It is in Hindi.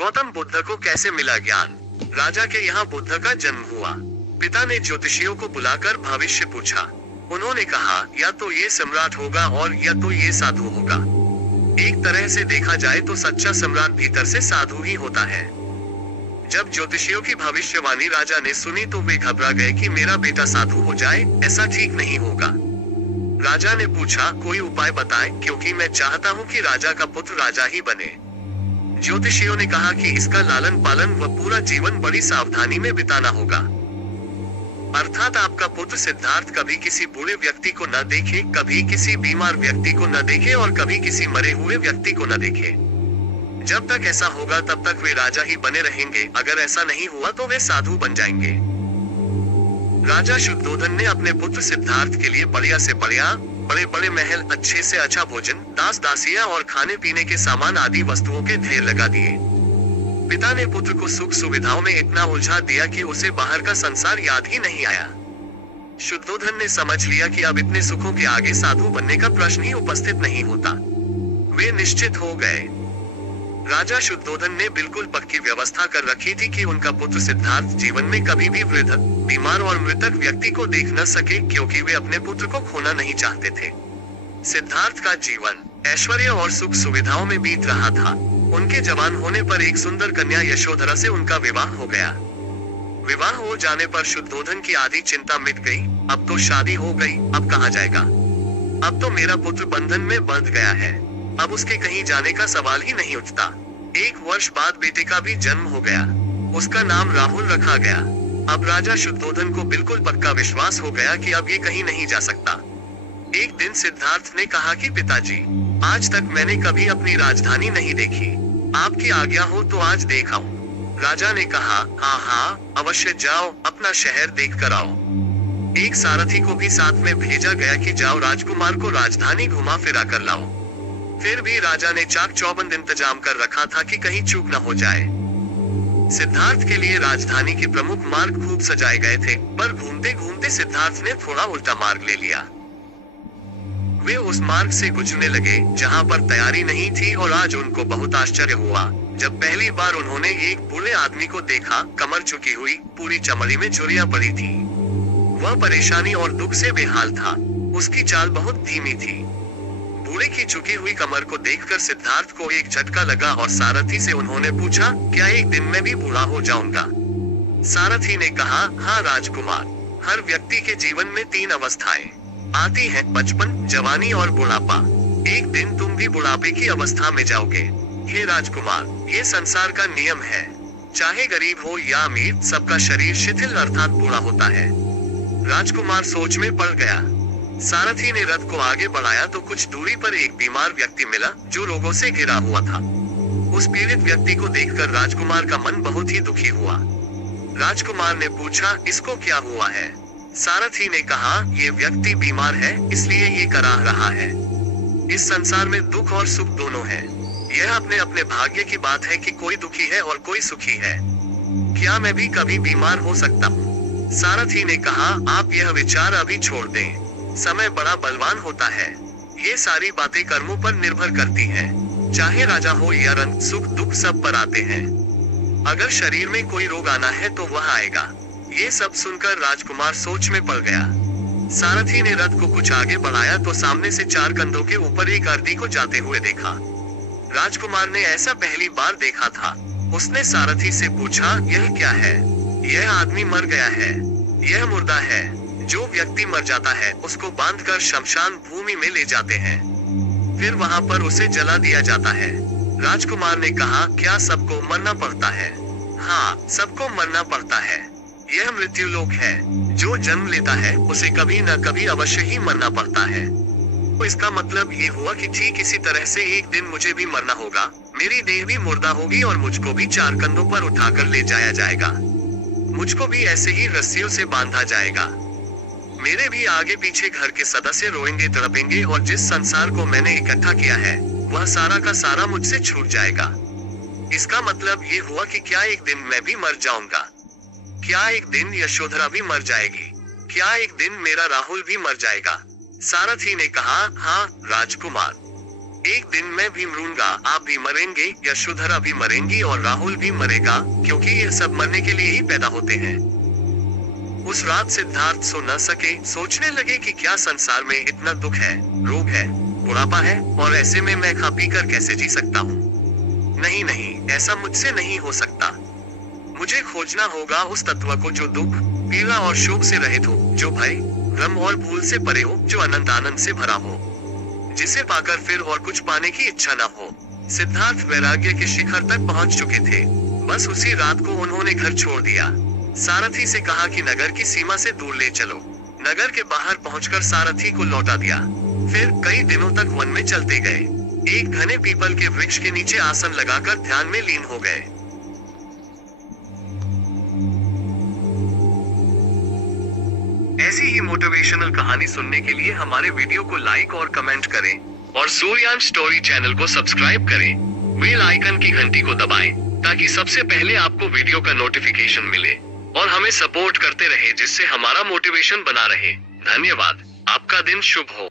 गौतम बुद्ध को कैसे मिला ज्ञान? राजा के यहाँ बुद्ध का जन्म हुआ। पिता ने ज्योतिषियों को बुलाकर भविष्य पूछा। उन्होंने कहा, या तो ये सम्राट होगा और या तो ये साधु होगा। एक तरह से देखा जाए तो सच्चा सम्राट भीतर से साधु ही होता है। जब ज्योतिषियों की भविष्यवाणी राजा ने सुनी तो वे घबरा गए कि मेरा बेटा साधु हो जाए, ऐसा ठीक नहीं होगा। राजा ने पूछा, कोई उपाय बताएं, क्योंकि मैं चाहता हूं कि राजा का पुत्र राजा ही बने। ज्योतिषियों ने कहा कि इसका लालन पालन व पूरा जीवन बड़ी सावधानी में बिताना होगा। अर्थात आपका पुत्र सिद्धार्थ कभी किसी बूढ़े व्यक्ति को न देखे, कभी किसी बीमार व्यक्ति को न देखे और कभी किसी मरे हुए व्यक्ति को न देखे। जब तक ऐसा होगा तब तक वे राजा ही बने रहेंगे। अगर ऐसा नहीं हुआ तो वे साधु बन जाएंगे। राजा शुद्धोधन ने अपने पुत्र सिद्धार्थ के लिए बढ़िया से बढ़िया, बड़े बड़े महल, अच्छे से अच्छा भोजन, दास दासियां और खाने पीने के सामान आदि वस्तुओं के ढेर लगा दिए। पिता ने पुत्र को सुख सुविधाओं में इतना उलझा दिया कि उसे बाहर का संसार याद ही नहीं आया। शुद्धोधन ने समझ लिया कि अब इतने सुखों के आगे साधु बनने का प्रश्न ही उपस्थित नहीं होता। वे निश्चित हो गए। राजा शुद्धोधन ने बिल्कुल पक्की व्यवस्था कर रखी थी कि उनका पुत्र सिद्धार्थ जीवन में कभी भी वृद्ध, बीमार और मृतक व्यक्ति को देख न सके, क्योंकि वे अपने पुत्र को खोना नहीं चाहते थे। सिद्धार्थ का जीवन ऐश्वर्य और सुख सुविधाओं में बीत रहा था। उनके जवान होने पर एक सुंदर कन्या यशोधरा से उनका विवाह हो गया। विवाह हो जाने पर शुद्धोधन की आधी चिंता मिट गई। अब तो शादी हो गई, अब कहाँ जाएगा? अब तो मेरा पुत्र बंधन में बंध गया है, अब उसके कहीं जाने का सवाल ही नहीं उठता। 1 वर्ष बाद बेटे का भी जन्म हो गया। उसका नाम राहुल रखा गया। अब राजा शुद्धोधन को बिल्कुल पक्का विश्वास हो गया कि अब ये कहीं नहीं जा सकता। एक दिन सिद्धार्थ ने कहा कि पिताजी, आज तक मैंने कभी अपनी राजधानी नहीं देखी, आपकी आज्ञा हो तो आज देख आऊं। राजा ने कहा, हाँ, अवश्य जाओ, अपना शहर देख कर आओ। एक सारथी को भी साथ में भेजा गया कि जाओ राजकुमार को राजधानी घुमा फिरा कर लाओ। फिर भी राजा ने चाक चौबंद इंतजाम कर रखा था कि कहीं चूक न हो जाए। सिद्धार्थ के लिए राजधानी के प्रमुख मार्ग खूब सजाए गए थे, पर घूमते घूमते सिद्धार्थ ने थोड़ा उल्टा मार्ग ले लिया। वे उस मार्ग से गुजरने लगे जहां पर तैयारी नहीं थी, और आज उनको बहुत आश्चर्य हुआ जब पहली बार उन्होंने एक बूढ़े आदमी को देखा। कमर झुकी हुई, पूरी चमड़ी में झुर्रियां पड़ी थी। वह परेशानी और दुख से बेहाल था। उसकी चाल बहुत धीमी थी। बूढ़े की झुकी हुई कमर को देखकर सिद्धार्थ को एक झटका लगा और सारथी से उन्होंने पूछा, क्या एक दिन में भी बूढ़ा हो जाऊंगा? सारथी ने कहा, हाँ राजकुमार, हर व्यक्ति के जीवन में 3 अवस्थाएं आती हैं, बचपन, जवानी और बुढ़ापा। एक दिन तुम भी बुढ़ापे की अवस्था में जाओगे। हे राजकुमार, ये संसार का नियम है। चाहे गरीब हो या अमीर, सबका शरीर शिथिल अर्थात बूढ़ा होता है। राजकुमार सोच में पड़ गया। सारथी ने रथ को आगे बढ़ाया तो कुछ दूरी पर एक बीमार व्यक्ति मिला जो रोगों से घिरा हुआ था। उस पीड़ित व्यक्ति को देखकर राजकुमार का मन बहुत ही दुखी हुआ। राजकुमार ने पूछा, इसको क्या हुआ है? सारथी ने कहा, ये व्यक्ति बीमार है, इसलिए ये कराह रहा है। इस संसार में दुख और सुख दोनों है। यह अपने अपने भाग्य की बात है कि कोई दुखी है और कोई सुखी है। क्या मैं भी कभी बीमार हो सकता हूँ? सारथी ने कहा, आप यह विचार अभी छोड़ दें। समय बड़ा बलवान होता है। ये सारी बातें कर्मों पर निर्भर करती हैं। चाहे राजा हो या रंक, सुख दुख सब पर आते हैं। अगर शरीर में कोई रोग आना है तो वह आएगा। ये सब सुनकर राजकुमार सोच में पड़ गया। सारथी ने रथ को कुछ आगे बढ़ाया तो सामने से 4 कंधों के ऊपर एक अर्दी को जाते हुए देखा। राजकुमार ने ऐसा पहली बार देखा था। उसने सारथी से पूछा, यह क्या है? यह आदमी मर गया है, यह मुर्दा है। जो व्यक्ति मर जाता है उसको बांधकर शमशान भूमि में ले जाते हैं, फिर वहां पर उसे जला दिया जाता है। राजकुमार ने कहा, क्या सबको मरना पड़ता है? हाँ, सबको मरना पड़ता है। यह मृत्यु लोक है। जो जन्म लेता है उसे कभी न कभी अवश्य ही मरना पड़ता है। तो इसका मतलब ये हुआ कि ठीक इसी तरह से एक दिन मुझे भी मरना होगा। मेरी देह भी मुर्दा होगी और मुझको भी 4 कंधों पर उठाकर ले जाया जाएगा। मुझको भी ऐसे ही रस्सियों से बांधा जाएगा। मेरे भी आगे पीछे घर के सदस्य रोएंगे, तड़पेंगे और जिस संसार को मैंने इकट्ठा किया है वह सारा का सारा मुझसे छूट जाएगा। इसका मतलब ये हुआ कि क्या एक दिन मैं भी मर जाऊंगा? क्या एक दिन यशोधरा भी मर जाएगी? क्या एक दिन मेरा राहुल भी मर जाएगा? सारथी ने कहा, हाँ राजकुमार, एक दिन मैं भी मरूंगा, आप भी मरेंगे, यशोधरा भी मरेंगी और राहुल भी मरेगा, क्योंकि ये सब मरने के लिए ही पैदा होते हैं। उस रात सिद्धार्थ सो न सके, सोचने लगे कि क्या संसार में इतना दुख है, रोग है, बुढ़ापा है, और ऐसे में मैं खा पी कर कैसे जी सकता हूँ। नहीं नहीं, ऐसा मुझसे नहीं हो सकता। मुझे खोजना होगा उस तत्व को जो दुख, पीड़ा और शोक से रहित हो, जो भय, भ्रम और भूल से परे हो, जो अनंत आनंद से भरा हो, जिसे पाकर फिर और कुछ पाने की इच्छा न हो। सिद्धार्थ वैराग्य के शिखर तक पहुंच चुके थे। बस उसी रात को उन्होंने घर छोड़ दिया। सारथी से कहा कि नगर की सीमा से दूर ले चलो। नगर के बाहर पहुंचकर सारथी को लौटा दिया। फिर कई दिनों तक वन में चलते गए। एक घने पीपल के वृक्ष के नीचे आसन लगाकर ध्यान में लीन हो गए। ऐसी ही मोटिवेशनल कहानी सुनने के लिए हमारे वीडियो को लाइक और कमेंट करें और सूर्यांश स्टोरी चैनल को सब्सक्राइब करें। बेल आइकन की घंटी को दबाएं ताकि सबसे पहले आपको वीडियो का नोटिफिकेशन मिले और हमें सपोर्ट करते रहे, जिससे हमारा मोटिवेशन बना रहे। धन्यवाद। आपका दिन शुभ हो।